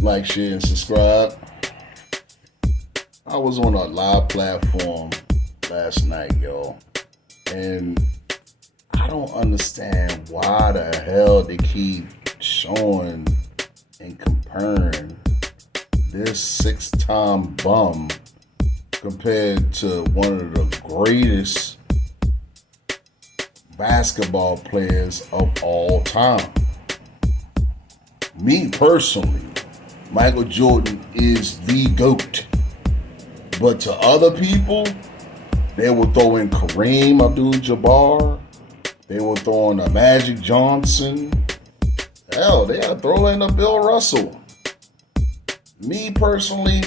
Like, share, and subscribe. I was on a live platform last night, yo, and I don't understand why the hell they keep showing and comparing this six-time bum compared to one of the greatest basketball players of all time. Me personally, Michael Jordan is the GOAT. But to other people, they will throw in Kareem Abdul-Jabbar. They will throw in a Magic Johnson. Hell, they'll throw in a Bill Russell. Me personally,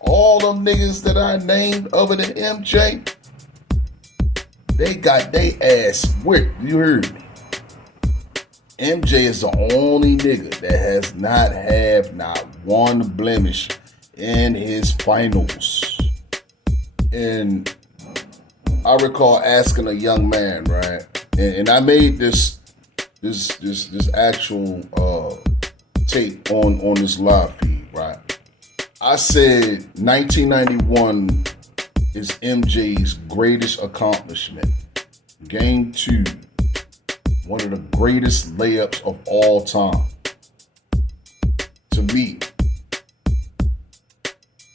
all them niggas that I named other than MJ, they got they ass whipped. You heard me. MJ is the only nigga that has not one blemish in his finals. And I recall asking a young man, right? And I made this actual tape on this live feed, right? I said 1991 is MJ's greatest accomplishment. Game 2, one of the greatest layups of all time. To me,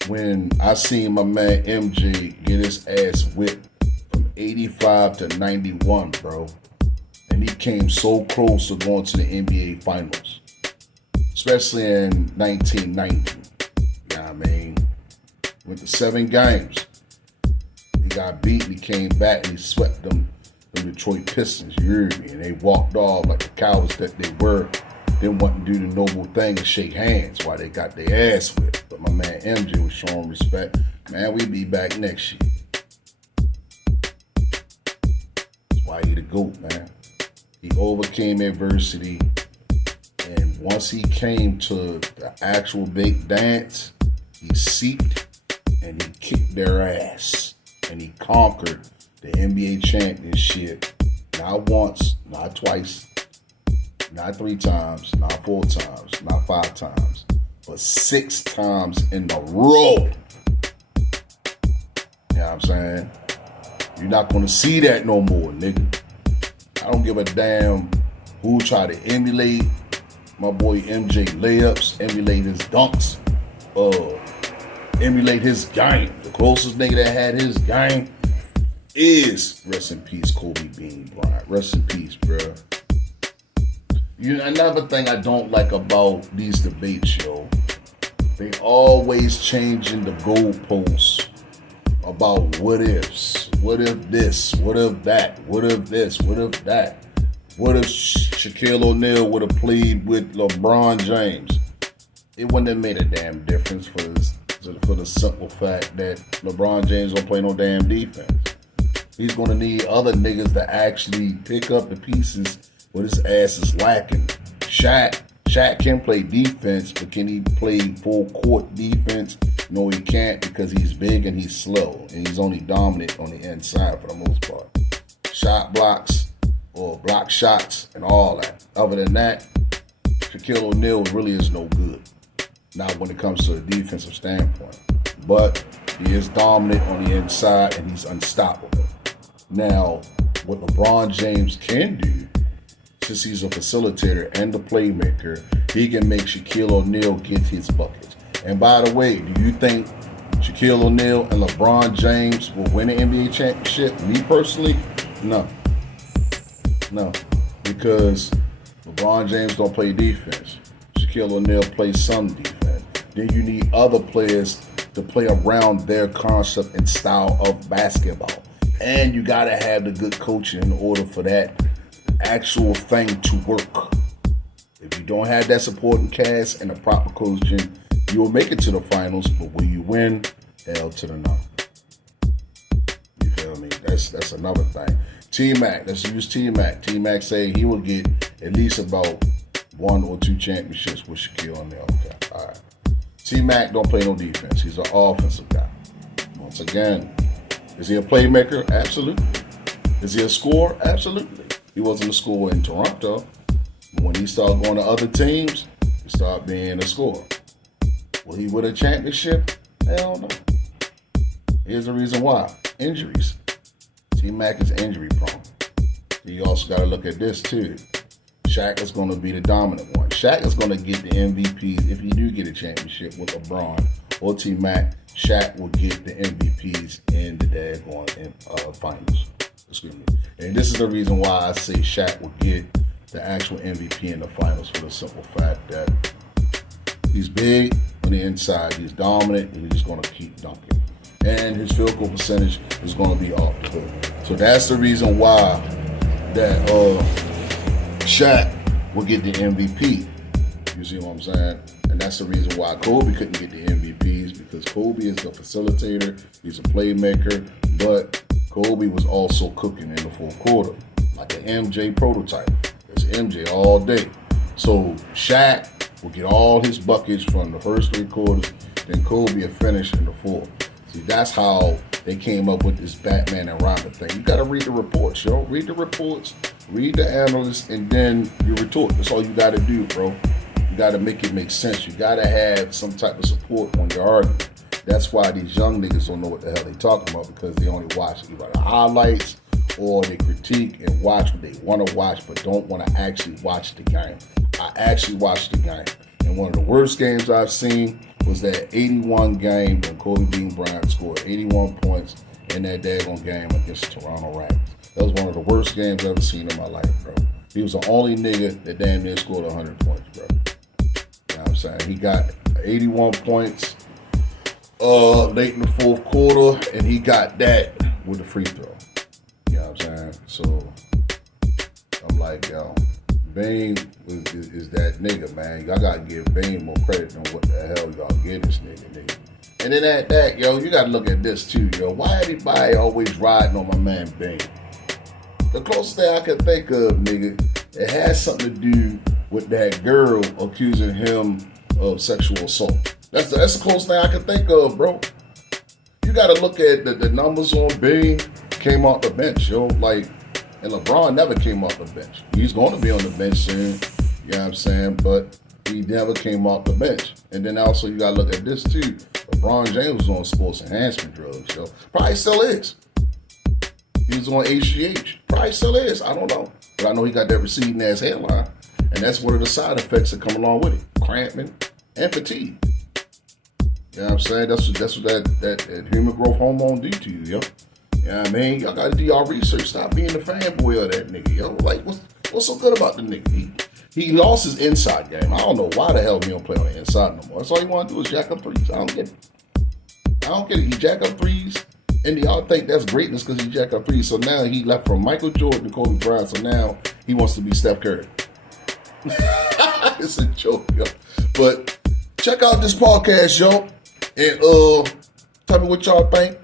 when I seen my man MJ get his ass whipped from 85 to 91, bro, and he came so close to going to the NBA Finals, especially in 1990. You know what I mean? Went to 7 games. He got beat, and he came back, and he swept them, the Detroit Pistons, you heard me, and they walked off like the cowards that they were. Didn't want to do the noble thing and shake hands while they got their ass whipped. But my man MJ was showing respect. Man, we be back next year. That's why he the GOAT, man. He overcame adversity, and once he came to the actual big dance, he seeped and he kicked their ass, and he conquered the NBA championship, not once, not twice, not 3 times, not 4 times, not 5 times, but 6 times in a row. You know what I'm saying? You're not going to see that no more, nigga. I don't give a damn who try to emulate my boy MJ layups, emulate his dunks, emulate his game. The closest nigga that had his game is, rest in peace, Kobe Bean Bryant. Rest in peace, bro. Another thing I don't like about these debates, yo, they always changing the goalposts about what ifs. What if this? What if that? What if this? What if that? What if Shaquille O'Neal would have played with LeBron James? It wouldn't have made a damn difference for the simple fact that LeBron James don't play no damn defense. He's going to need other niggas to actually pick up the pieces where his ass is lacking. Shaq can play defense, but can he play full court defense? No, he can't, because he's big and he's slow, and he's only dominant on the inside for the most part. Shot blocks or block shots and all that. Other than that, Shaquille O'Neal really is no good. Not when it comes to a defensive standpoint. But he is dominant on the inside and he's unstoppable. Now, what LeBron James can do, since he's a facilitator and a playmaker, he can make Shaquille O'Neal get his buckets. And by the way, do you think Shaquille O'Neal and LeBron James will win an NBA championship? Me personally, no. No. Because LeBron James don't play defense. Shaquille O'Neal plays some defense. Then you need other players to play around their concept and style of basketball. And you got to have the good coaching in order for that actual thing to work. If you don't have that supporting cast and the proper coaching, you will make it to the finals, but will you win? Hell to the no. You feel me? That's another thing. T-Mac, let's use T-Mac. T-Mac say he will get at least about 1 or 2 championships with Shaquille O'Neal. Okay, all right. T-Mac don't play no defense. He's an offensive guy. Once again, is he a playmaker? Absolutely. Is he a scorer? Absolutely. He wasn't a scorer in Toronto. When he started going to other teams, he started being a scorer. Will he win a championship? Hell no. Here's the reason why. Injuries. T-Mac is injury prone. You also got to look at this too. Shaq is going to be the dominant one. Shaq is going to get the MVPs if he do get a championship with LeBron or T-Mac. Shaq will get the MVPs in the daggone finals. Excuse me. And this is the reason why I say Shaq will get the actual MVP in the finals for the simple fact that he's big on the inside, he's dominant, and he's going to keep dunking. And his field goal percentage is going to be off the hook. So that's the reason why that Shaq will get the MVP. You see what I'm saying? And that's the reason why Kobe couldn't get the MVPs, because Kobe is a facilitator, he's a playmaker, but Kobe was also cooking in the fourth quarter, like an MJ prototype. It's MJ all day. So Shaq will get all his buckets from the first 3 quarters, then Kobe will finish in the fourth. See, that's how they came up with this Batman and Robin thing. You got to read the reports, yo. Read the reports, read the analysts, and then you retort. That's all you got to do, bro. You got to make it make sense. You got to have some type of support when you're arguing. That's why these young niggas don't know what the hell they talking about, because they only watch either the highlights or they critique and watch what they want to watch but don't want to actually watch the game. I actually watched the game. And one of the worst games I've seen was that 81 game when Kobe Bean Bryant scored 81 points in that daggone game against the Toronto Raptors. That was one of the worst games I've ever seen in my life, bro. He was the only nigga that damn near scored 100 points, bro. You know what I'm saying? He got 81 points late in the fourth quarter, and he got that with the free throw. You know what I'm saying? So I'm like, yo, Bane is that nigga, man. Y'all gotta give Bane more credit than what the hell y'all give this nigga. And then at that, yo, you gotta look at this too, yo. Why everybody always riding on my man Bane? The closest thing I can think of, nigga, it has something to do with that girl accusing him of sexual assault. That's the closest thing I can think of, bro. You gotta look at the numbers on Bane came off the bench, yo. Like, and LeBron never came off the bench. He's going to be on the bench soon, you know what I'm saying? But he never came off the bench. And then also you got to look at this too. LeBron James was on sports enhancement drugs, yo. Probably still is. He was on HGH. Probably still is. I don't know. But I know he got that receding ass hairline. And that's one of the side effects that come along with it. Cramping and fatigue. You know what I'm saying? That's what that human growth hormone do to you, yo. You know what I mean? Y'all gotta do y'all research. Stop being the fanboy of that nigga, yo. Like, what's so good about the nigga? He lost his inside game. I don't know why the hell he don't play on the inside no more. That's all he want to do is jack up threes. I don't get it. He jack up threes, and y'all think that's greatness because he jack up threes. So now he left from Michael Jordan to Kobe Bryant. So now he wants to be Steph Curry. It's a joke, yo. But check out this podcast, yo, and tell me what y'all think.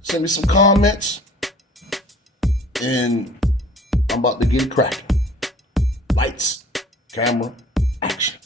Send me some comments, and I'm about to get it cracking. Lights, camera, action.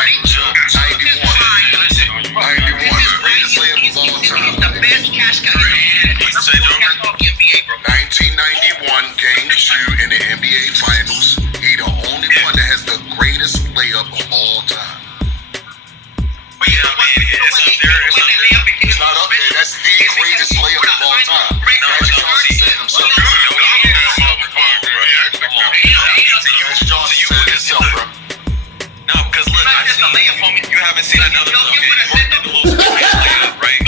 finals, yo. 91. 91. Greatest layup of all time. The best cash cow in the NBA, bro. 1991 Game 2 in the NBA Finals. He the only one that has the greatest layup of all time. But yeah, man, it's up there. It's not up there. That's the greatest layup of all time. Magic Johnson said himself. Magic Johnson said himself, bro. No, because look, you haven't seen another layup, right? I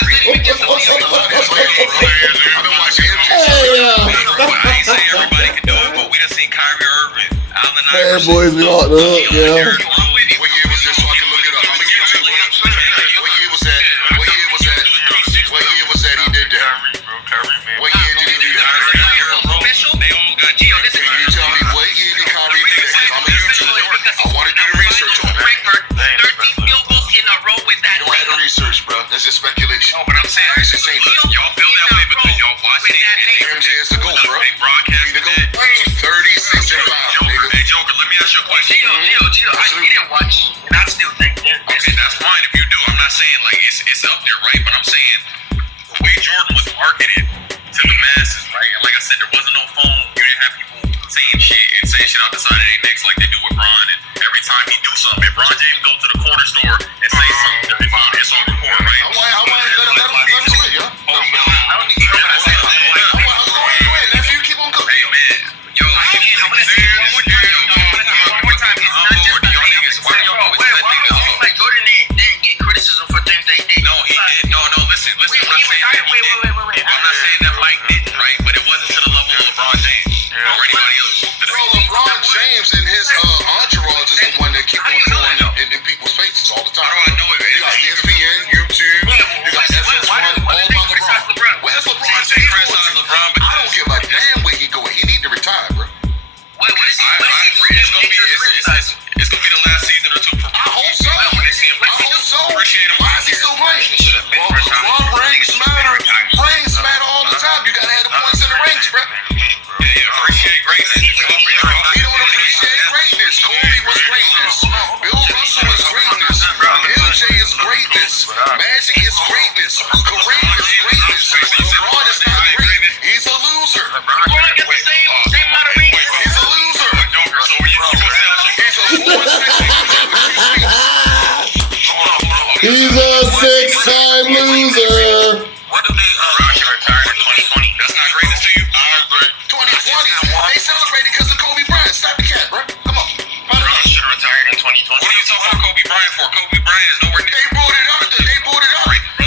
agree. I've been watching MJ. I ain't say everybody can do it, but we done seen Kyrie Irving, Allen Bad Iverson. boys, we off the hook, yeah. What year was this? So I can look it up. I'm a YouTube. What year was that? What year was that? What year was that he did that? What year did he do that? They all got G.O. This is Can you tell me what year did Kyrie do that? Because I'm a YouTuber. I want to do the research on that. 13 field goals in a row with that. You don't have to research, bro. That's just speculation. No, but I'm saying, y'all feel that way because y'all watch it. MJ is the GOAT, bro. They broadcast He the GOAT. 36 and 5, nigga. Hey, Joker, let me ask you a question. Gio, you didn't watch, and I still think that. Okay, that's fine if you do. I'm not saying like it's up there, right? But I'm saying the way Jordan was marketed to the masses, right? And like I said, there wasn't no phone. You didn't have people saying shit out the side of their necks like they do with Bron. And every time he do something, if Bron James go to the corner store and say something, it's on record, right? I want to let him say it, yo. I don't think you know what I'm saying. Go ahead. Nephew, keep on going. Hey, man. Yo, I want to say it one more time. One more time. It's not just the niggas. Why y'all always let niggas off? Like Jordan didn't get criticism for things they did. No, he did. No, listen. I'm not saying that he did. I'm not saying that Mike didn't, right? But it wasn't to the level of LeBron James or anybody else. Bro, LeBron James and his entourage is the one that keep on throwing in people's faces all the time. How do I know it? You got ESPN, YouTube, you got FS1, all about LeBron. Where's LeBron James going to? I don't give a damn where he going. He need to retire, bro. What is he? It's gonna be the last season or two for I hope so. Why is he still playing? Well, rings matter. Rings matter all the time. You gotta have the points in the rings, bro. Appreciate greatness. He don't appreciate greatness. Kobe was greatness. Bill Russell is greatness. MJ is greatness. Magic is greatness. Kareem is greatness. LeBron is not great. He's a loser. He's a loser. He's a six-time loser. What do they retired in 2020? That's not greatness to you? 2020. They celebrated because of Kobe Bryant. Stop the cat, bro. Come on. LeBron should have retired in 2020. What are you talking about Kobe Bryant for? Kobe Bryant is nowhere near. They brought it up.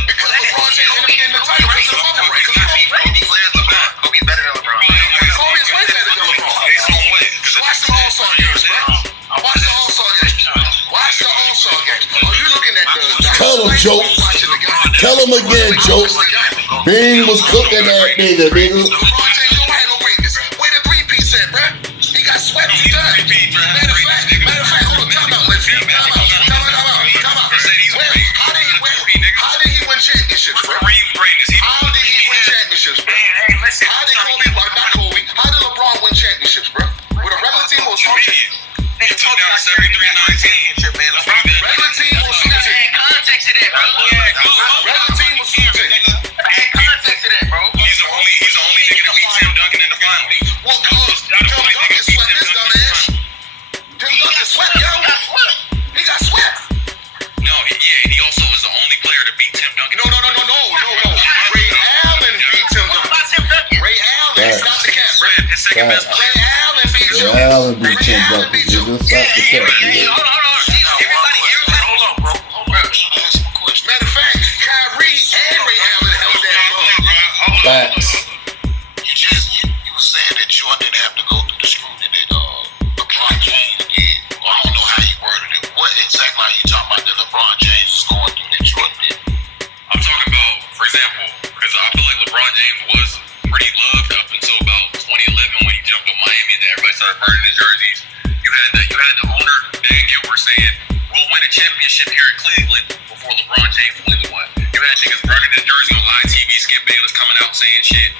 Because LeBron James ended up getting the title because of the bubble right. Kobe's better than LeBron. Kobe is way better than LeBron. Watch the All-Star games, bro. Watch the All-Star games. Oh, you looking at the Tell him, Joe. Tell him again, Joe. Bean was cooking that nigga. LeBron James don't have no greatness. Where the three-piece at, bro? He got swept and done. Matter of fact, hold on, time out. How did he win championships, bro? How did he win championships, bro? How did Kobe, not Kobe, how did LeBron win championships, bro? With a regular team or a super team? Regular team or super team? Context to that, bro. Regular team or super team? Context to that, bro. He's the only nigga that beat Tim Duncan in the finals. Well, Tim Duncan swept this dumbass. Tim Duncan swept, yo. He got swept. No, and he also was the only player to beat Tim Duncan. No. Ray Allen beat Tim Duncan. Ray Allen, stop the cap, bro. His second best player. Ray Allen beat Tim Ray Allen beat Tim Ray Allen Duncan. beat Tim Nigga, stop the cat. Matter of fact, Kyrie and Ray Allen held that ball. Facts. You were saying that Jordan didn't have to go through the scrutiny that LeBron James did. Well, I don't know how you worded it. What exactly are you talking about that LeBron James is going through that Jordan did? I'm talking about, for example, because I feel like LeBron James was pretty loved up until about 2011 when he jumped on Miami and everybody started burning his jerseys. You had the owner, Dan Gilbert, saying, "We'll win a championship here in Cleveland before LeBron James wins one." You had niggas burning his jersey on live TV, Skip Bayless coming out saying shit.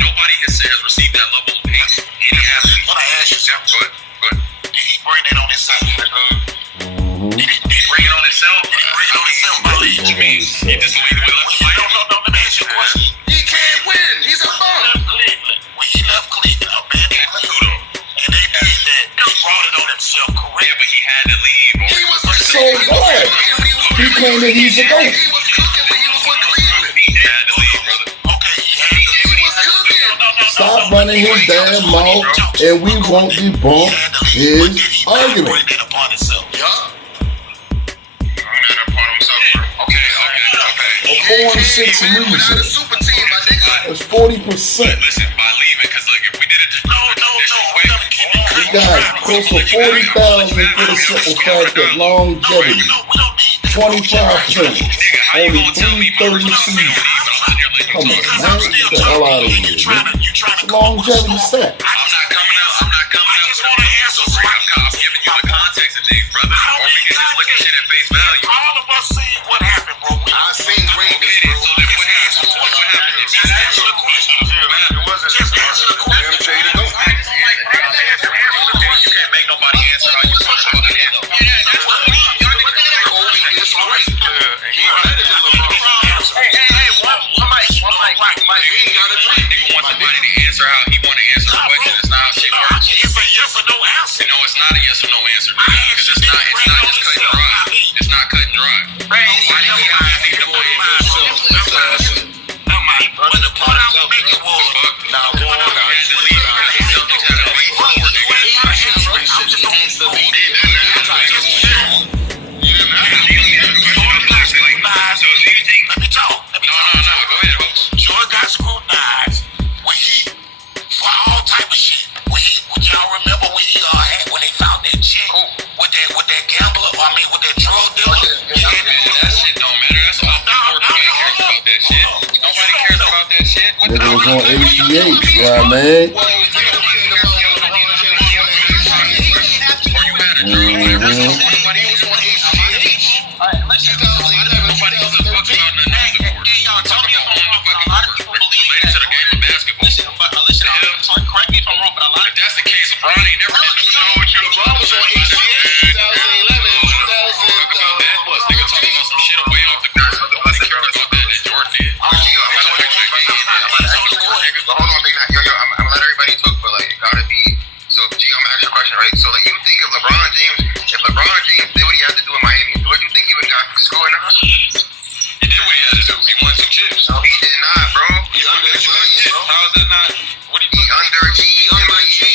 Nobody has received that level of hate from any athlete. When I ask you something, But did he bring that on his side? Mm-hmm. contract. This is when he left the Miami. No, let me ask you a question. He can't win. He's a bum. When he left Cleveland, a bad Cleveland, and they did that, he brought it on himself, correct? Yeah, but he had to leave. He was So what? He claimed that he's a GOAT. He was cooking when he was with Cleveland. He had to leave, brother. Okay, he had to leave. He was cooking. Stop running his damn mouth, and we won't debunk his argument. Bring that upon himself. Yup. Okay. A 4-6 We're not a loser. super team, my nigga. That's 40%. Listen, by leaving, because look, if we did it No, we gotta keep it We clean. got close to 40,000 for the simple fact that longevity, We don't need that. 25 points, only 330 seasons. Come on, man, get the hell out of here, man. It's a longevity stat. I'm not coming out. I just want to answer so I can. I'm giving you the context of things, brother. Or we can just look at shit at face value. All of us seen what happened, bro. I seen greatness, Okay, bro. so then what happened? What happened? Just answer the question. Just answer the question. MJ to go. You can't make nobody answer how you want to fucking handle. That's what Kobe is great. He better than LeBron. He ain't got a dream. Nigga wants somebody to answer how he want to answer the question. It's not how shit works. It's a yes or no answer. No, it's not a yes or no answer. Because it's not just cut and dry. It's not cut and dry. Why do you guys need to play When the point I was making was, now go on, now had to leave because the Celtics had to leave forward, nigga. Let me talk. Go ahead, Jordan got scrutinized when he, for all type of shit. When y'all remember when he when they found that chick with that gambler, with that drug dealer. That shit don't matter. That's all Nobody cares about that shit. Nobody cares about that shit. Nigga was on 88, yeah, man. Correct me if I'm wrong, but a lot of that's the case. LeBron ain't never did LeBron was on 88, 2011, 2000. Nigga talking about some shit way off the court. Nobody cared about that Jordan did. Hold on, big night. Yo, I'm gonna let everybody talk, but like, it gotta be. So, G, I'm gonna ask you a question, right? So, like, you think if LeBron James did what he had to do in Miami, what do you think he would have got screwing up? He did what he had to do. He won 2 chips. No, he did not, bro. He under a G. How is that not? What do you He under a G.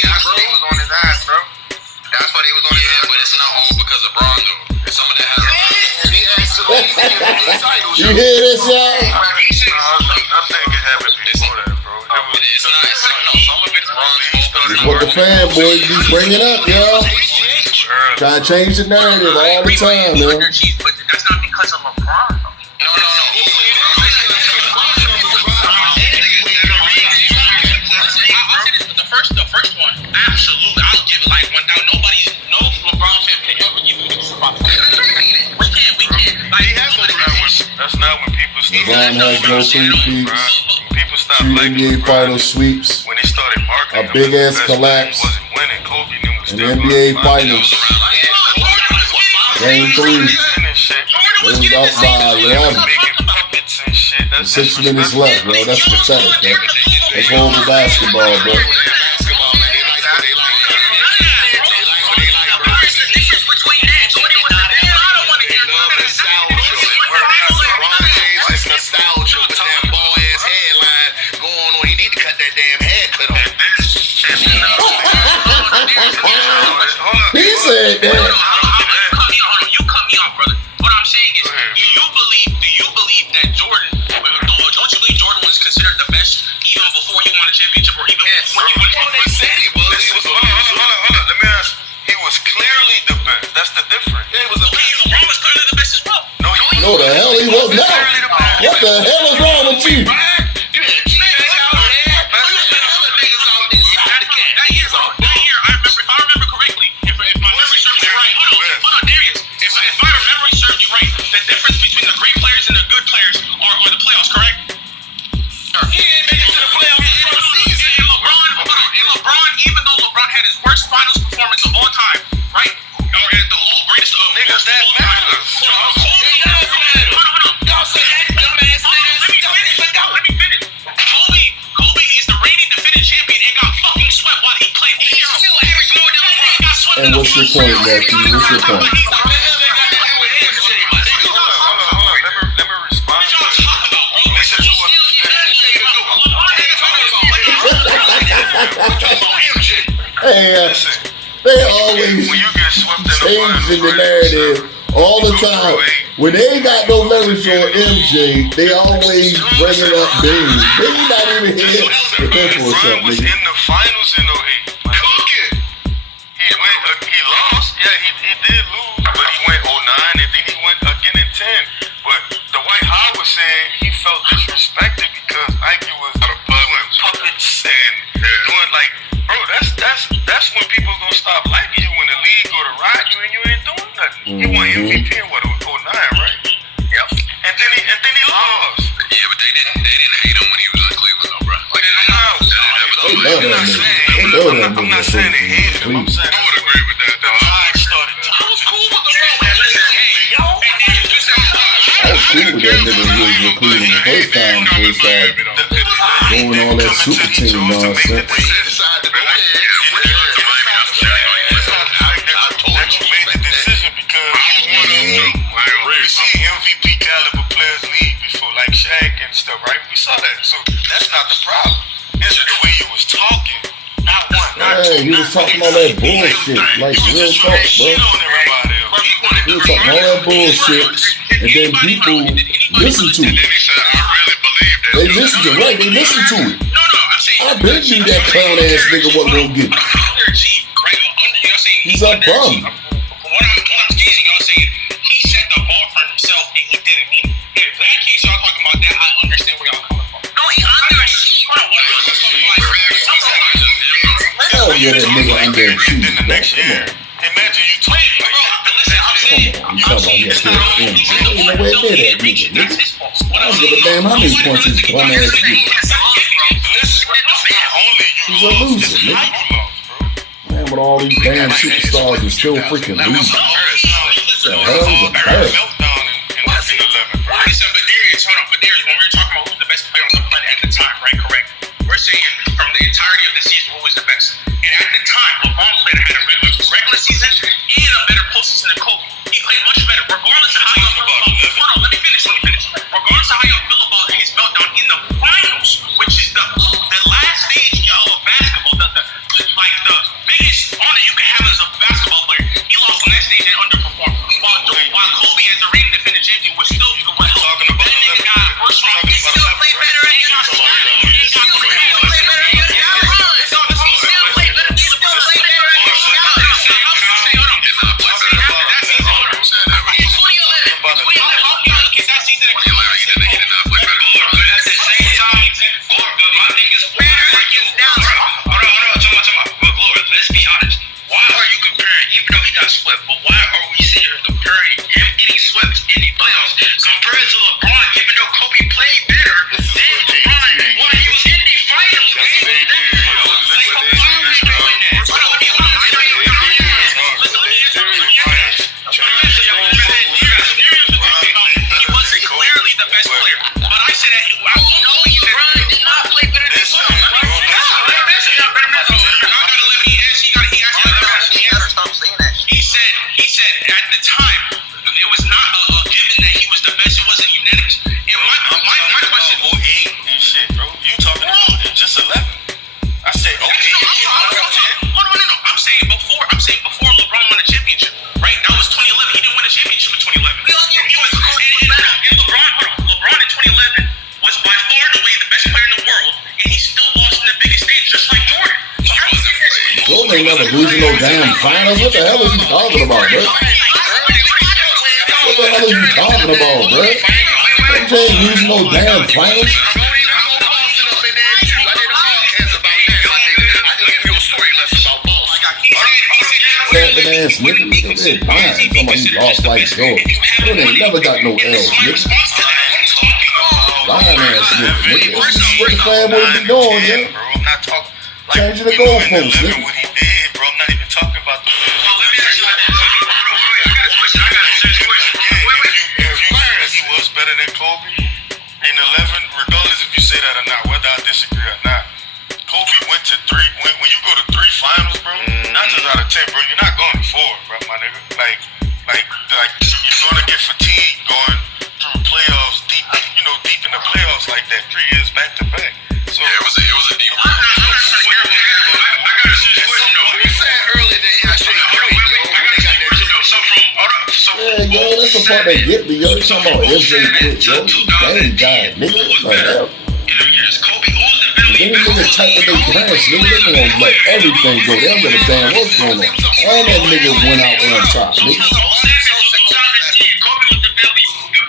That's why they was on his ass, bro. That's why they was on his ass. But it's not all because of Bron, though. Some of that has You hear this, y'all? I think it happened before that, bro. It's not. No, some of it's Bron's fault. It's what the fanboys be bringing up, y'all. Try to change the narrative all the time, yo. But that's not because of LeBron. No. The first one, absolutely. I'll give it like 1,000. No LeBron fan can ever give me this about the We can't. Like, That's not when people start. LeBron has no three-peats, People stop 2 liking NBA LeBron. final sweeps, When they started marketing a big-ass him, collapse, he wasn't winning. Kobe knew was and still the NBA finals. Game 3, it was up by 11. Making puppets and shit. That's 6 minutes left, bro. That's pathetic, bro. That's horrible basketball, bro. He said that. You cut me off, brother. What I'm saying is, do you believe that Jordan, don't you believe Jordan was considered the best even before he won a championship or even before he won a championship? They said he was. Hold on. Let me ask. He was clearly the best. That's the difference. Yeah, he was LeBron was clearly the best as well. No, the hell he was not. What the hell is wrong with you? Finals performance of all time, right? Or the greatest of niggas that matters. Hold on. Y'all say that What's your point, nephew? What's your point? Let me respond. Listen to what Hey, they always changing the narrative all the time. When they ain't got no leverage on MJ, they always bringing up Bean. Bean not even here to pay for something. Was in the finals in 08. He lost. Yeah, he did lose, but he went 09 and then he went again in 10. But Dwight Howard said he felt disrespected because Ike was doing puppets and doing like, bro, that's when people gonna stop liking you when the league go to ride you and you ain't doing nothing. He won MVP in what 09, right? Yep. And then he lost. Yeah, but they didn't hate him when he was in Cleveland, though, bro. Like, I'm not saying they hated him. I'm saying I would agree with that. I started. I was cool with LeBron. I was cool with that nigga who was with Cleveland the first time they started doing all that super team nonsense. Made the decision because you see MVP caliber players leave before, like Shaq and stuff, right? We saw that, so that's not the problem. It's the way you was talking. Not one, not two. Hey, he was talking all that bullshit, like real talk, bro. He was talking all that bullshit, and then people listen to it. They listen to it, right? They listen to it. I bet you that clown ass nigga wasn't gonna get it. He's a bum. What I'm gauging, y'all saying he set the bar for himself and he didn't mean it. If that case y'all talking about that, I understand where y'all coming from. No, he underachieved. Hell yeah, that nigga underachieved. Then the next year, imagine you talking like that. You talking about he had to end. Ain't nowhere near that nigga. I don't give a damn how many points his bum ass get. He's a loser, nigga. Man, with all these damn superstars and still freaking losing. The hell is a bird? But Darius, when we were talking about who's the best player on the planet at the time, right? Correct. We're saying from the entirety of the season who was the best. And at the time, LeBron played had a regular season and a better postseason than Kobe. He played much better, regardless of how y'all feel about him. Hold on, let me finish. Regardless of how y'all feel about his meltdown in the finals, which is the last stage of basketball, the biggest honor you can have as a basketball player. He lost on that stage and underperformed. While Kobe, as the reigning defending champion, was still talking about he still played better than you. Swept, but why are we sitting here comparing him getting swept in the playoffs compared to LeBron, even though Kobe played better than LeBron when he was in the finals? He wasn't clearly the best player, but I said that LeBron did not play better than He said at the time it was not a given that he was the best. It wasn't unanimous. And my question, 08 and shit, bro. You talking about just 11? I said 08. No. I'm saying before LeBron won a championship, right? That was 2011. He didn't win a championship in 2011. And LeBron in 2011 was by far and away the best player in the world, and he still lost in the biggest stage, just like Jordan. Jordan ain't never losing no damn finals. What the hell is he talking about, bro? What the hell is he talking about, bro? MJ ain't losing no damn finals. Captain ass nigga, they're fine. Talking about he lost like Jordan. Jordan ain't never got no L's, nigga. Lying ass nigga. What the fan would be doing, yeah? I'm not talking. Changing the goalposts, nigga. What he did, bro. I'm not even talking about the. If he was better than Kobe in 11, regardless if you say that or not, whether I disagree or not, Kobe went to 3. When you go to 3 finals, bro, 9 times out of 10, bro, you're not going to 4. like you're gonna get fatigued going through playoffs deep, deep in the playoffs like that 3 years back to back. So yeah, it was a deep run. You said earlier that y'all should quit, yo. Yeah, yo, that's the part that get me, yo. They talking about MJ quit, yo. Dang, God, nigga. Like, hell. They niggas tight with their grass, nigga. They gonna let everything go. They don't give a damn what's going on. And that nigga went out on top, nigga.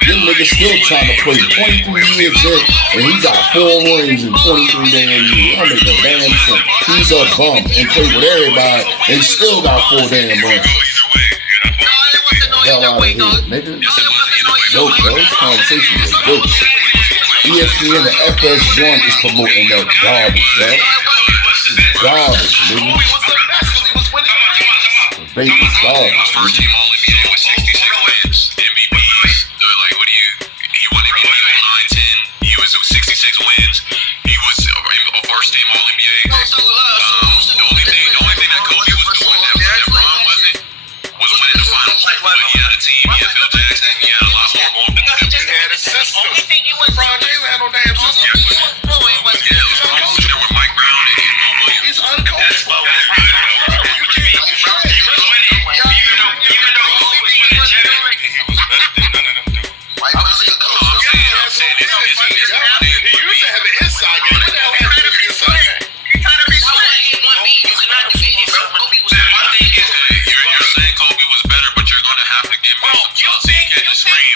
Them niggas still trying to play 23 years in, and he got 4 rings in 23 damn years. That nigga damn shit. He's a bum and play with everybody, and still got 4 damn rings. Hell out of here, nigga. Joke, bro. This conversation is a joke. ESPN and FS1 is promoting that garbage, bro. It's garbage, nigga. The bait is garbage, nigga. He won MVP 09-10. He was 66 wins. He was a first team All-NBA. The only thing that Kobe was doing that Bron wasn't was winning the finals. But he had a team. He had Phil Jackson. He had a lot more going for him. he had a system. LeBron James had no damn system. There were Mike Brown and Mo Williams. He's uncoachable. You can't do that. Even though Kobe was winning championships, he was better than none of them dudes. He used to have an inside game. What the hell happened to the inside game? You're saying Kobe was better, but you're gonna have to give me some Chelsea. You can't just scream.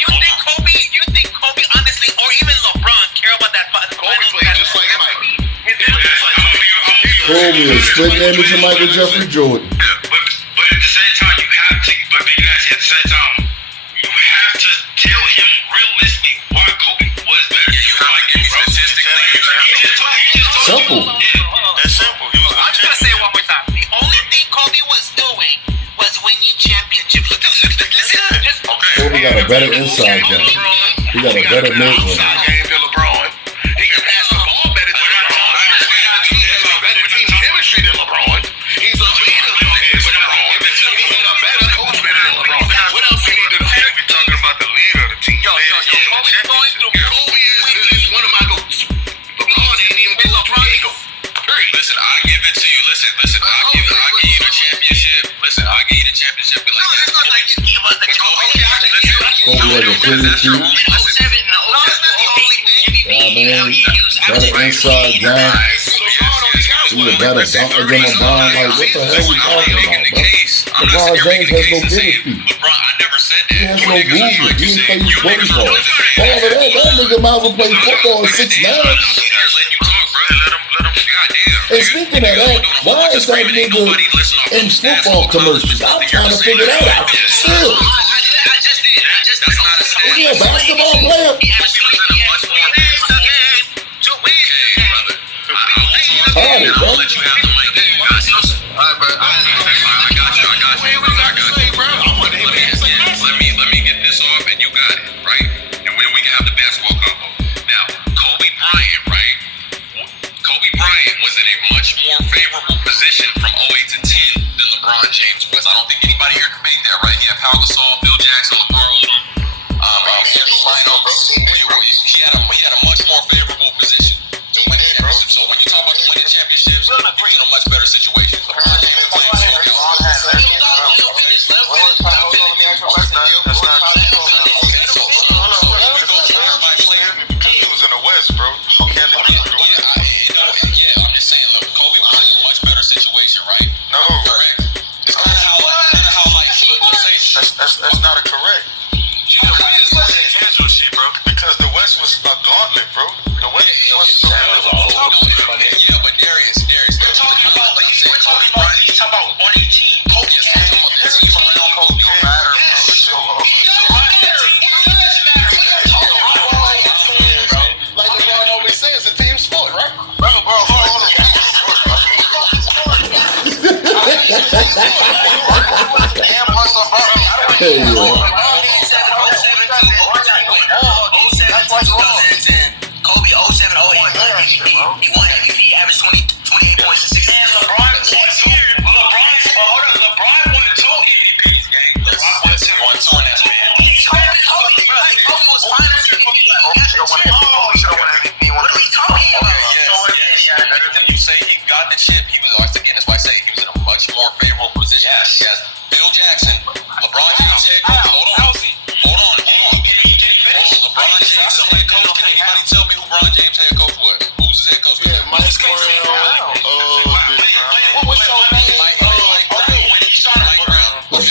You think Kobe honestly, or even LeBron, care about that? Kobe played just like Mike. Kobe is split image of Michael Jeffrey Jordan. But at the same time, but Big Nasty at the same time, you have to tell him realistically why Kobe was better. You gotta give me statistically. Simple. That's simple. I'm just gonna say it one more time. The only thing Kobe was doing was winning championships. Listen, Kobe got a better inside game. He got a better mid-range. Inside game than LeBron. He can pass the ball better than LeBron. He has a better team chemistry than LeBron. He's a leader than LeBron. He had a better coach better than LeBron. What else he need to do? We're talking about the leader of the team. Kobe's going through. Kobe is one of my goats. LeBron ain't even close to Diego. Period. Listen, I give it to you. Listen. I give you the championship. Listen, I give you the championship. Like It's not like you give us the Kobe had a clean sheet. Better inside game. He was better dunker than LeBron. Like, what the hell we talking about, bro? LeBron James has no bigger feet. LeBron, I never said that. He has no movement. He didn't play baseball. All of that nigga might as well play football at 6'9". And speaking of that, why is that nigga in football commercials? I'm trying to figure that out. Still. Is he a basketball player? Party, bro. Let me get this off and you got it, right? And then we can have the basketball combo. Now, Kobe Bryant, right? Kobe Bryant was in a much more favorable position from 08 to 10 than LeBron James was. I don't think anybody here can make that, right? He had Pau Gasol, Phil Jackson, LeBron Odom, he had a much more favorable position to win championships. So when you talk about winning championships, you're in a much better situation. LeBron James is playing That's not a correct. Because the West was a gauntlet, bro. The West was yeah, but Darius, we're talking about like you said, Kobe Bryant. He's talking about one team. Kobe is talking about the team around Kobe. Don't matter. Like LeBron always says, it's a team sport, right? Hey, yo. Kobe 07, 08, he won MVP, he averaged 28 points and 6. And LeBron won 2 MVPs, gang. LeBron won 2 in that span.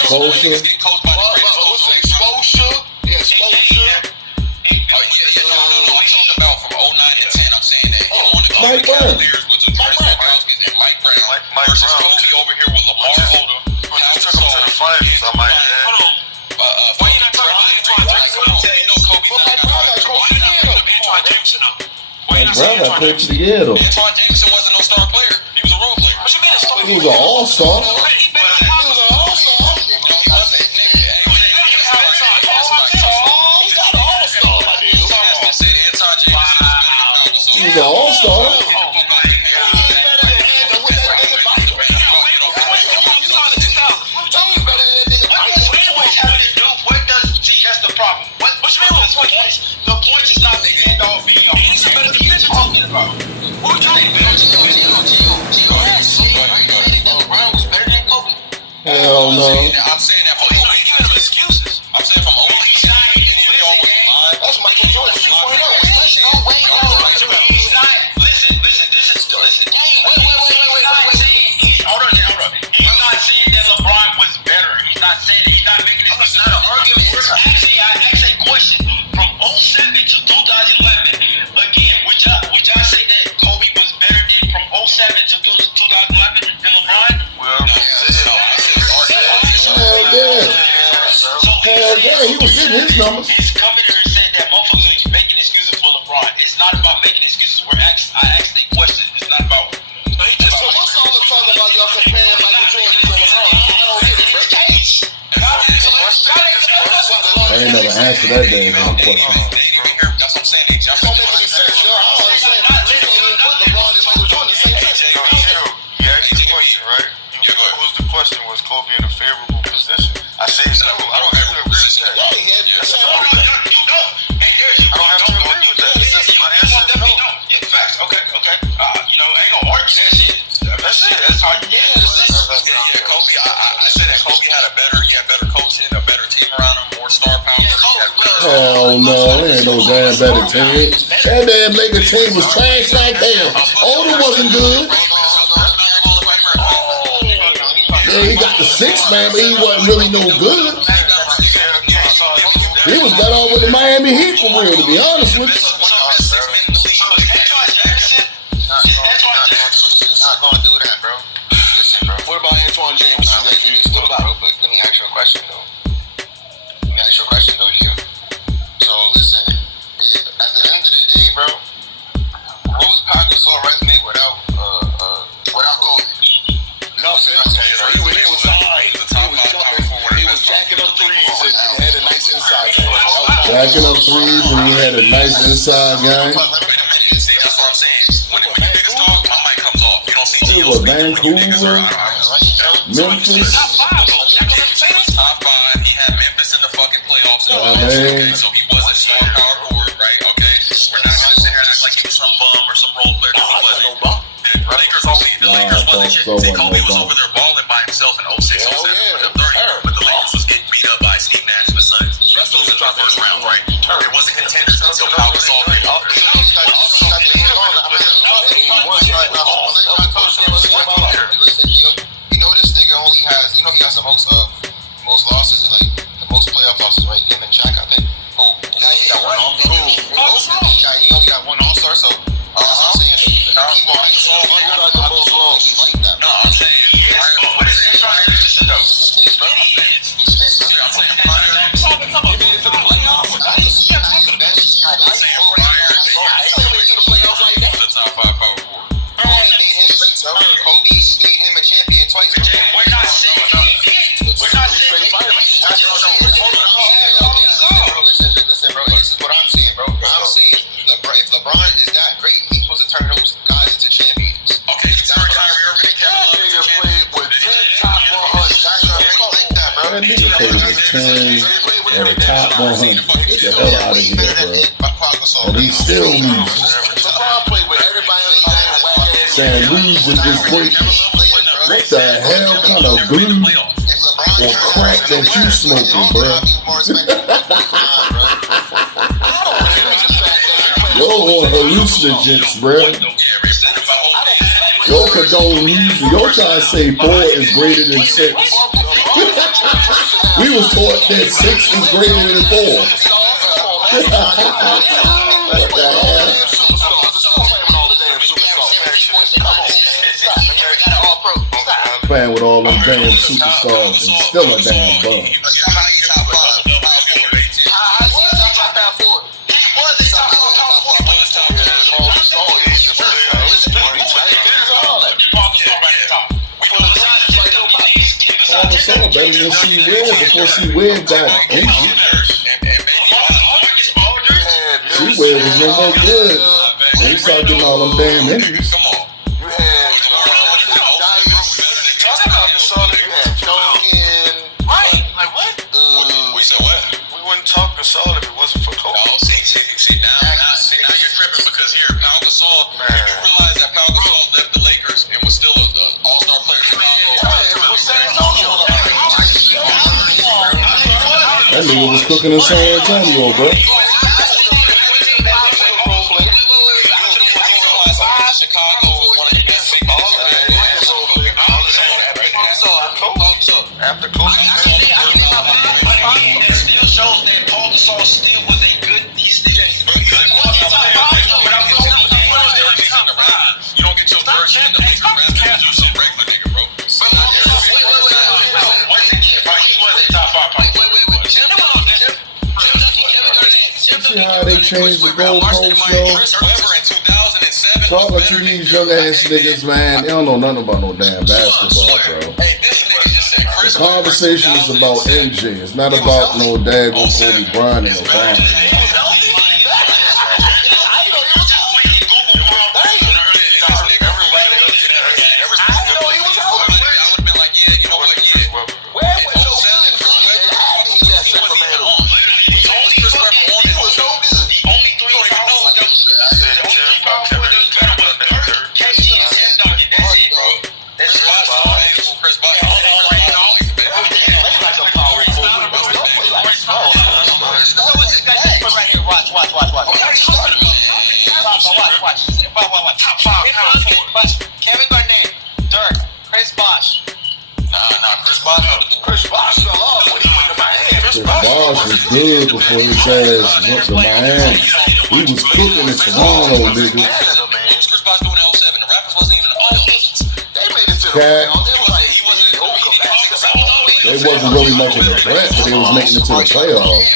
Exposure. Getting coached by the greatest coach. What's the exposure? Yeah, exposure. Oh, yeah, no. I'm talking about from 09 to 10. I'm saying that. Mike Brown. And Mike Brown versus Kobe over here with Lamar Odom. Just took him to the finals. I might add. Why you not talking about Antoine Jackson? You know Kobe Mike Brown got coach of the year, though. Antoine Jameson wasn't no star player. He was a role player. What you mean a star? He was an all-star. He better than He was an all-star. Hell no. I'm saying that for excuses. I'm saying from all these that's Michael Jordan 2.0. Listen. Hold on. He's not saying that LeBron was better. He's not saying it. He's not making this. It's not an argument. Actually, I asked a question from 07 to 2011. Again, would y'all say that Kobe was better than from 07 to 2011 than LeBron? Hell yeah, he was getting his numbers. He's coming here and saying that motherfuckers is making excuses for LeBron. It's not about making excuses. I asked a question. It's not about. So what's all the talk about y'all comparing Michael Jordan to LeBron? I don't get it, bro. I ain't never answered that damn question. That's what I'm saying. They jumped on Makes sense, yo. I don't understand. You can't even put LeBron and Michael Jordan in the same place. You asked the question, right? What was the question? Was Kobe in a favorable position? I said no. I don't have to agree with that. I don't have to agree with that. My answer is no. Okay. Ain't no argument. That's it. That's how you get it. Kobe. I said that Kobe had better coaching, a better team around him, more star power. Hell no, there ain't no damn better team. That damn Lakers team was trash like hell. Odom wasn't good. Yeah, he got the sixth man, but he wasn't really no good. He was better off with the Miami Heat for real, to be honest with you. Not gonna do that, bro. Listen, bro. What about Antoine James? What about? But let me ask you a question, though. Gio. So listen, at the end of the day, bro, Rose Packer saw a resume without Kobe. No, he was high. He was jacking up threes and had a nice inside game. Jacking up threes and he had a nice inside game. That's what I'm saying. When you niggas talk, my mic comes off. You don't see It was Vancouver, Memphis. Top 5. He had Memphis in the fucking playoffs. Man. So he was a star power forward, right? Okay. We're not gonna sit here and act like he was some bum or some role player. The Lakers wasn't shit. See, Kobe was over there balling by himself in 06, 07, 30, but the Lakers was getting beat up by Steve Nash and the Suns. That's those in our first round, right? It wasn't contenders until Pau Gasol came out. You know this nigga only has, he has the most losses and like the most playoff losses, right? Him and Jack, I think. Oh, yeah, he got one All-Star. He only got one All-Star, so I'm saying no, I'm saying what is it? That nigga played with 10 and the top 100. Get the hell out of here, bro. And he still loses. Saying lose with this greatness. What the hell kind of glue or crack that you smoking, bro? Yo on hallucinogens, bro. Yo condone losing. Yo trying to say 4 is greater than 6. We was taught that 6 is greater than 4. What the hell? Playing with all them damn superstars and still a damn bum. Better than C-Web before C-Web got injured. C-Web was no more good when he started getting all them damn injuries. We wouldn't talk Gasol if it wasn't for Kobe. Oh, see, now you're tripping because here, Pau Gasol, you realize that Pau Gasol left the Lakers and was still an all-star player in Chicago. That nigga was cooking in San Antonio, bro. After Kobe, It still shows that Paul Gasol still was a good, he's still good. You don't get your jersey in the league. You some regular nigga, bro. See how they changed the goalposts, yo? Talking to these young ass niggas, man, they don't know nothing about no damn basketball, bro. The conversation is about MJ. It's not about no daggone Kobe Bryant and LeBron. Kevin Garnett, Dirk, Chris Bosh. Chris Bosh fell off when he went to Miami. Chris Bosh was good before his ass went to Miami. He was cooking in Toronto, nigga. Chris Bosh doing L7. The Raptors wasn't even They made it to the Cat. playoffs. They were like, he wasn't They wasn't really much of a threat, but they was making it to the playoffs.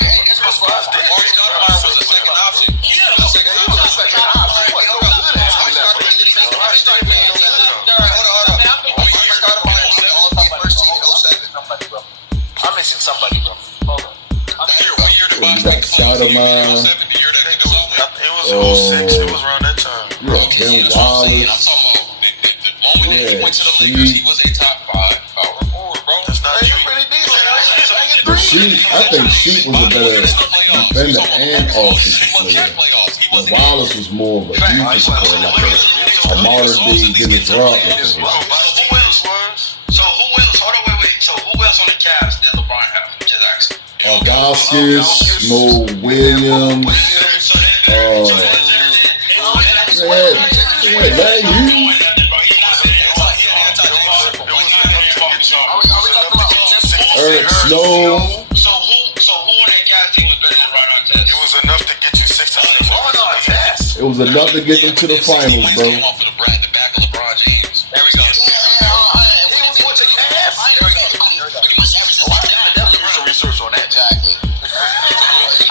somebody, bro. Hold on. You got shot of mine. It was 06. It was around that time. Yeah, Ben Wallace. Yeah, she was a top 5 foul reporter, bro. That's not you. But I think she was a better defender and offensive player. But Wallace was more of a defensive player, like a modern day Dennis Rodman. So who else on the Cavs did LeBron have? Just asking. Augustus, Mo Williams. Eric Snow. So who on that Cavs team was better than LeBron on test? It was enough to get you 6 times. It was enough to get them to the finals, bro. The back of LeBron James. There we go. Research on that, exactly.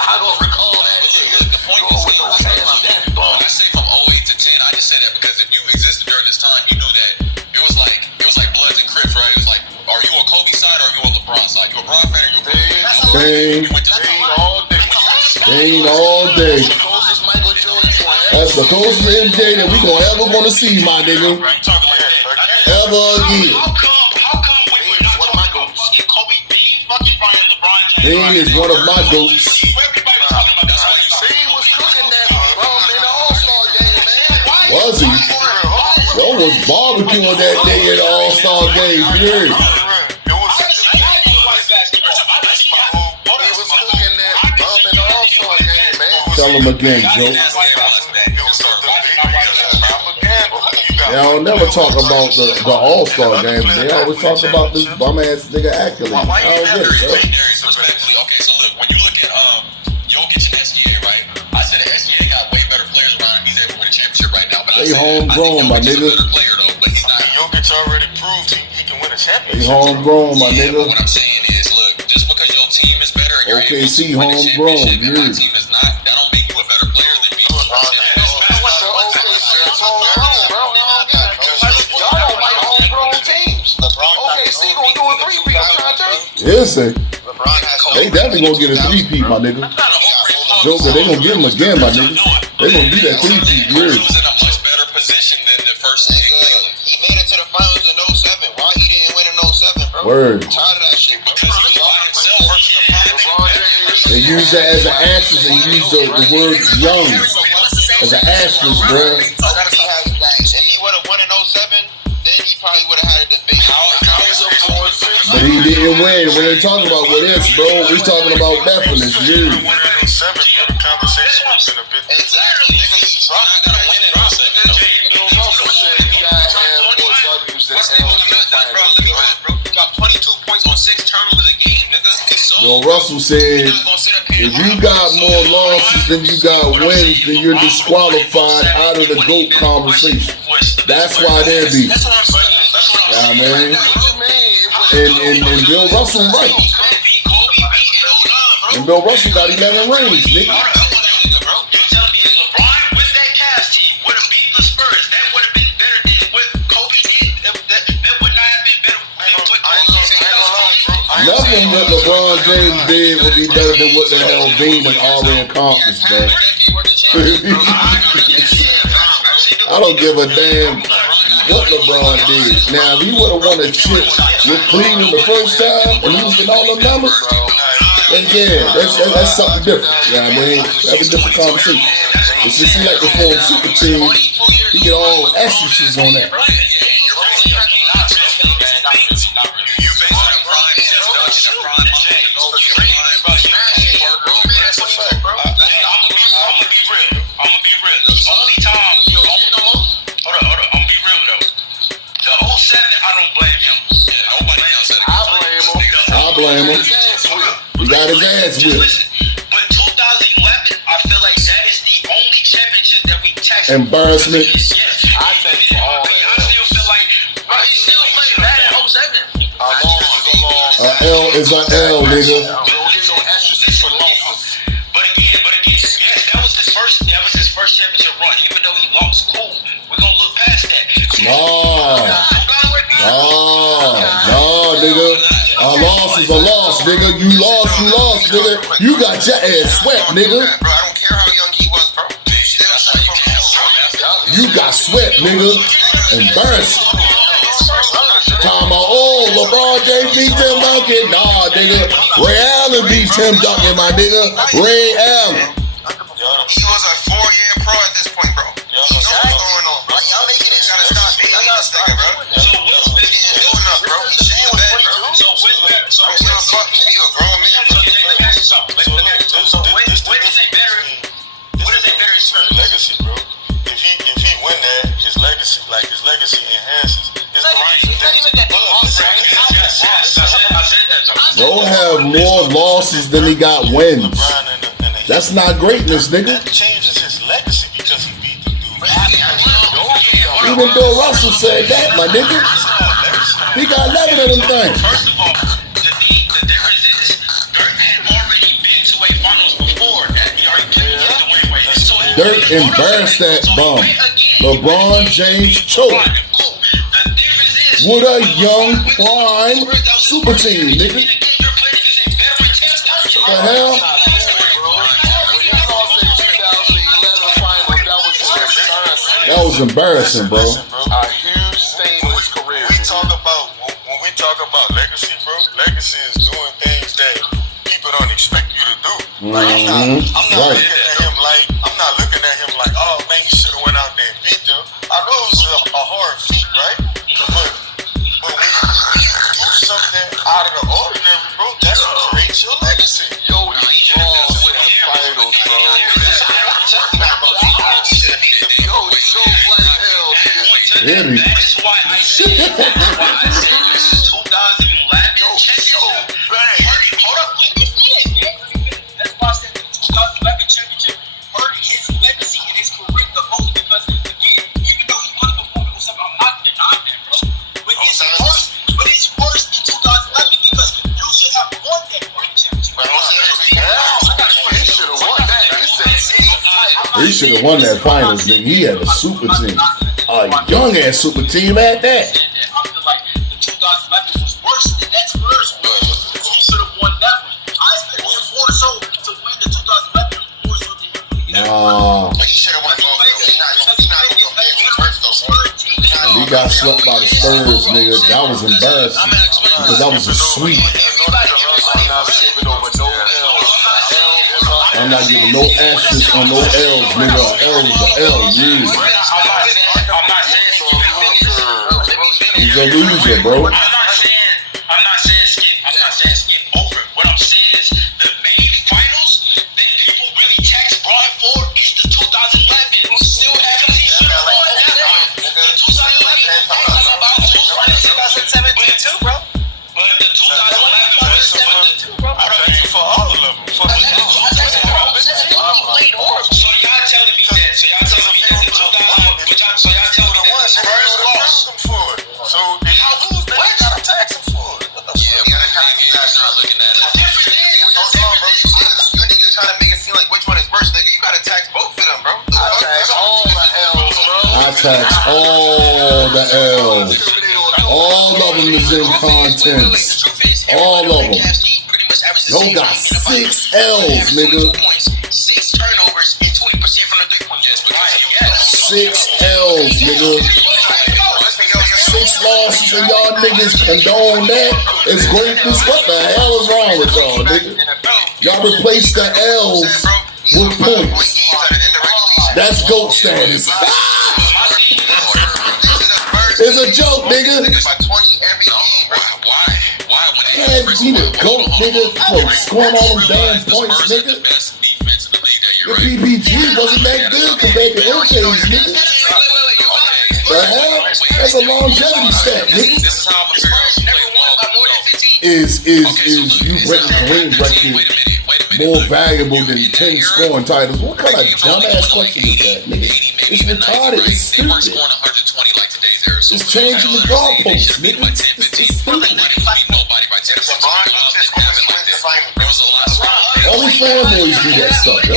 I don't recall that. The point is, when I say from 08 to 10, I just say that because if you existed during this time, you knew that it was like Bloods and Crips, right? It was like, are you on Kobe side or are you on LeBron side? You a LeBron fan or you a Kobe fan? Dane. Dane all day. Dane all day. That's the closest MJ that we gonna ever want to see, my nigga. Ever again. Dane is one of my goats. Was he? Yo was barbecuing that day at the All-Star game, period. Tell him again, Joe. Y'all never talk about the All-Star game. They always talk about this bum-ass nigga accolade. I don't get it, bro. Respectfully, okay, so look, when you look at Jokic and SGA, right? I said the SGA got way better players around him. He's able to win a championship right now. But They homegrown, my nigga. Player, though, but he's not. Jokic already proved he can win a championship. They homegrown, my Yeah, nigga. but what I'm saying is, look, just because your team is better and you're able OKC to win a homegrown, championship and my yeah. team is not, that don't make you a better player than me. Listen, they definitely gonna get a 3-peat, my nigga. Joker, they gonna get him again, my nigga. They gonna be that 3-peat, He was yeah. in a much better position than the first team. He made it to the finals in 07. Why he didn't win in 07, bro? Word. I'm tired of that shit. Because he was by himself. They use that as an asterisk. They use the word young as an asterisk, bro. If he would have won in 07, then he probably would have had a debate. But he didn't win. We ain't talking about what ifs, bro. We talking about definite, yeah. Exactly, nigga. You drunk. I gotta win in 07. You got 22 points on 6 turnovers a game, nigga. Bill Russell said, if you got more losses than you got wins, then you're disqualified out of the GOAT conversation. That's why they're beat. Yeah, man. And Bill Russell right. And Bill Russell got 11 rings, nigga. Nothing that LeBron James did would be better than what the hell Bean and already accomplished, man. I don't give a damn what LeBron did. Now, if he would have won a chip with Cleveland the first time and he was getting all them numbers, then yeah, that's something different. You know what I mean? That's a different conversation. But since he like to form super team, he get all extra shit on that. I blame him. He got his ass whipped. But 2011, I feel like that is the only championship that we taxed. Embarrassment. Yes. I think for all that. I still feel like, bro, he still played bad in 07. L is an L, nigga. But again, yes, that was his first championship run. Even though he lost, cool. We're gonna look past that. No, nigga. A loss is a loss, nigga. You lost, nigga. You got your ass swept, nigga. Bro, I don't care how young he was, bro. You got swept, nigga. Embarrassing. Talking about, oh, LeBron James beat Tim Duncan. Nah, nigga. Ray Allen beat Tim Duncan, my nigga. Ray Allen. He was a 4-year pro at this point, bro. You know what's going on, bro. Y'all making it gotta stop being this nigga, bro. Legacy, bro. If he win that, his legacy enhances. Don't have more losses than he got wins. That's not greatness, nigga. That changes his legacy because he beat the dude. Even Bill Russell said that, my nigga. He got 11 of them things. First of all, the difference is Dirk had already been to a finals before that. He already played the win way. So Dirk embarrassed that bum. LeBron James choked. With a young prime super team, nigga. The hell? That was embarrassing, bro. A huge stain in his career. When we talk about legacy, bro, legacy is doing things that people don't expect you to do. Like, I'm not looking at him like, oh man, he should have went out there and beat them. I know it was a hard feat, right? But when you do something out of the ordinary, bro, that's what creates your legacy. Yo, he's lost with titles, bro. Yeah, Henry. That is why I said this is 2011 championship. Hardy, hold up, let me finish, man. That's why I said the 2011 championship hurt his legacy and his career the most because, again, even though he won the moment or something, I'm not denying that, bro. But it's worse in 2011 because you should have won that fucking championship. He should have won that finals, nigga. He had a super team. A young ass super team at that. I feel like the 2011 was worse than that Spurs was. He should have won that one. I think it was more so to win the 2011 more so than He should have won both. He's not comparing his worth though. He got swept by the Spurs, nigga. That was embarrassing because that was a sweep. I'm not giving no ashes on no L's, nigga. L is a L, yeah. He's a loser, bro. I'm not saying skip over. What I'm saying is the main finals that people really text Bron for is the 2011. We still have he should have won that one. The 2011 too, bro. But the 2011 was 7-2, bro. I don't think for all of them. So y'all telling me that. So y'all telling me that the 2000. So y'all telling me that the Spurs lost. So how lose? What you gotta tax him for? Yeah, you guys not looking at it. You niggas trying to make it seem like which one is worse, nigga. You gotta tax both of them, bro. I tax all the L's, bro. I tax all the L's. All of them is in contents. All of them. Yo got 6 L's, nigga. 6 turnovers and 20% from the 3-point. Yes. 6 L's, nigga. 6 losses and y'all niggas condone that. It's greatness. What the hell is wrong with y'all, nigga? Y'all replace the L's with points. That's GOAT status. It's a joke, nigga. Can't be the GOAT, nigga. For scoring all them damn points, nigga. Your PPG wasn't that good compared to LJ's, nigga. The hell? That's a longevity stat, nigga. Is you breaking Kareem record more valuable than 10 scoring titles? What kind of dumbass question is that, nigga? It's retarded. It's stupid. It's changing the goalposts, nigga. It's stupid. Only fanboys do that stuff, yo.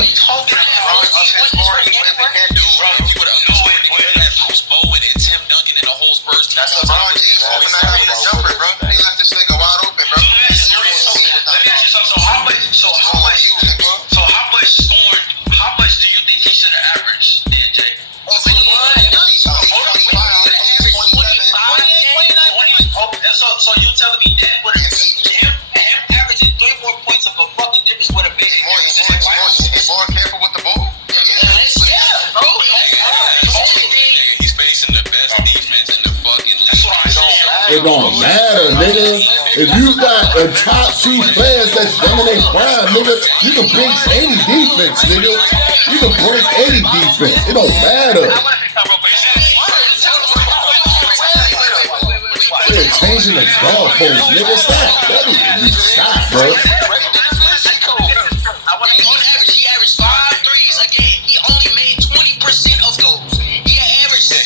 That's LeBron James hoping to have a jumper, bro. They left this nigga wide open, bro. How much do you think he should have averaged, DJ? So you telling me that would have him averaging 3 more points of a fucking difference would have made it more careful with the ball? Yeah, bro. He's facing the best defense in the fucking league. It don't matter, nigga. If you got a top 2 players that's young in their prime, nigga, you can bring any defense, nigga. You can break any defense. It don't matter. They're changing the goalposts, nigga. Stop. You stop, bro. On average, he averaged 5 threes a game. He only made 20% of those. He averaged 6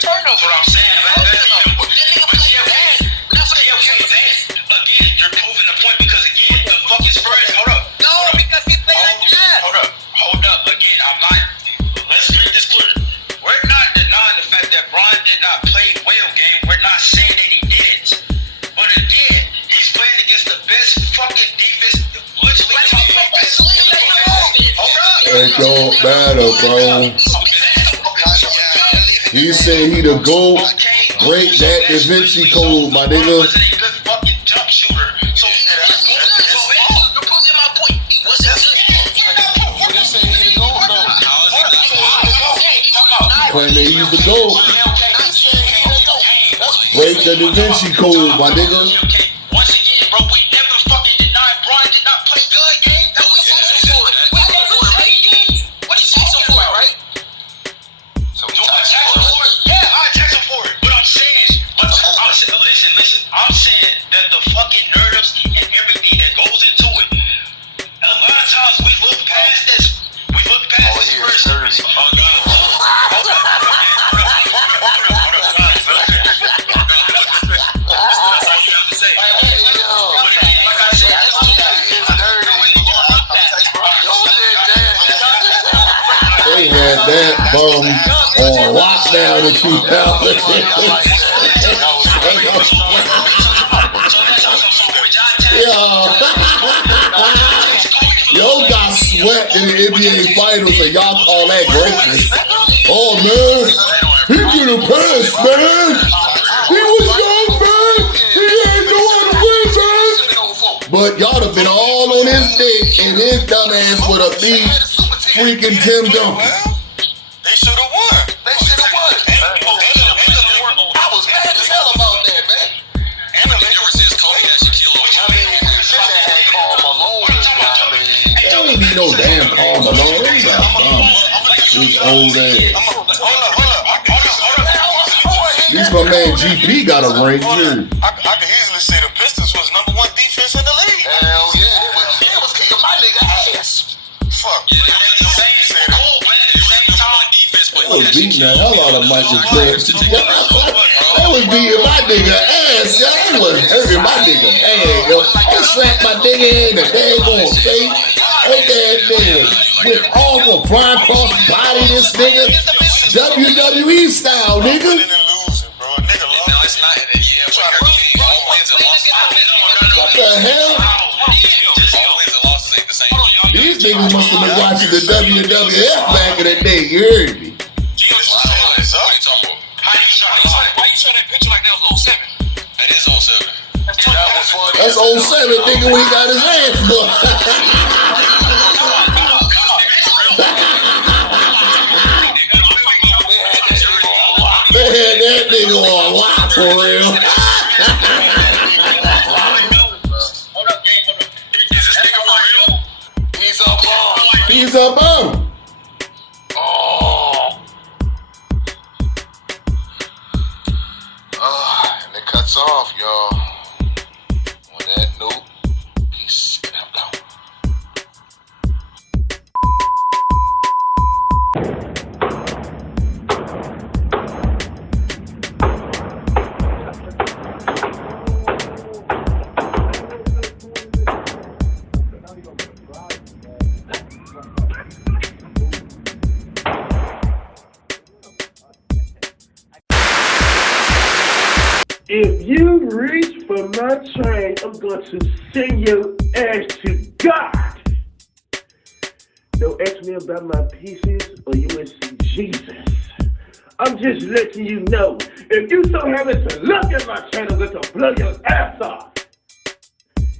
turnovers. What I'm saying, again, you're proving the point because again, the fucking Spurs. Hold up. Again, I'm not. Let's make this clear. We're not denying the fact that Bron did not play well game. We're not saying that he didn't. But again, he's playing against the best fucking defense. Literally, It don't matter, bro. He said he the GOAT. Break that Da Vinci Code, my nigga. wasn't a good fucking jump shooter. So you're proving my point. He wasn't Claim that he's the GOAT. Break the Da Vinci Code, my nigga. Once again, bro, we never fucking denied Bron did not play good game. That was also for it. What is also for it, right? So do I tax for it? Yeah, I tax bum on lockdown in 2000. Yo got swept in the NBA Finals and y'all call that greatness. Oh man, he get a pass, man. He was young, man. He ain't doing the win, man. But y'all have been all on his dick and his dumb ass would have beat freaking Tim Duncan. They should have won. They should have won. I was mad as hell about that, man. And the Lakers since Kobe got Shaquille O'Neal. I mean, they should have had Karl Malone. There ain't be no damn Karl Malone. He's old ass. At least my man GP got a ring too. I can easily say the Pistons was #1 defense in the league. Hell yeah. They was kicking my nigga ass. Fuck. They was beating the hell out of Michael Jordan. They was beating my nigga ass. They was hurting my nigga ass. Yo. They slapped my nigga in the daggone face. Ain't that nigga with all the flying across the body, this nigga. WWE style, nigga. What the hell? These niggas must have been watching the WWF back in the day. You heard me? Why you show that picture like that was 07? That is 07. That's 07, nigga, when he got his ass booked. They had that nigga on lock for real. He's a bum. And it cuts off, y'all. On that note, peace and I'm out. If you reach for my train, I'm going to send your ass to God. Don't ask me about my pieces or you will see Jesus. I'm just letting you know, if you so happen to look at my channel, I'm going to blow your ass off.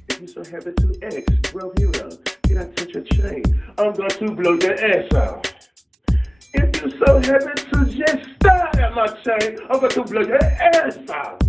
If you so happen to ask, bro, hero, can I touch your chain? I'm going to blow your ass off. If you so happen to just stare at my chain, I'm going to blow your ass off.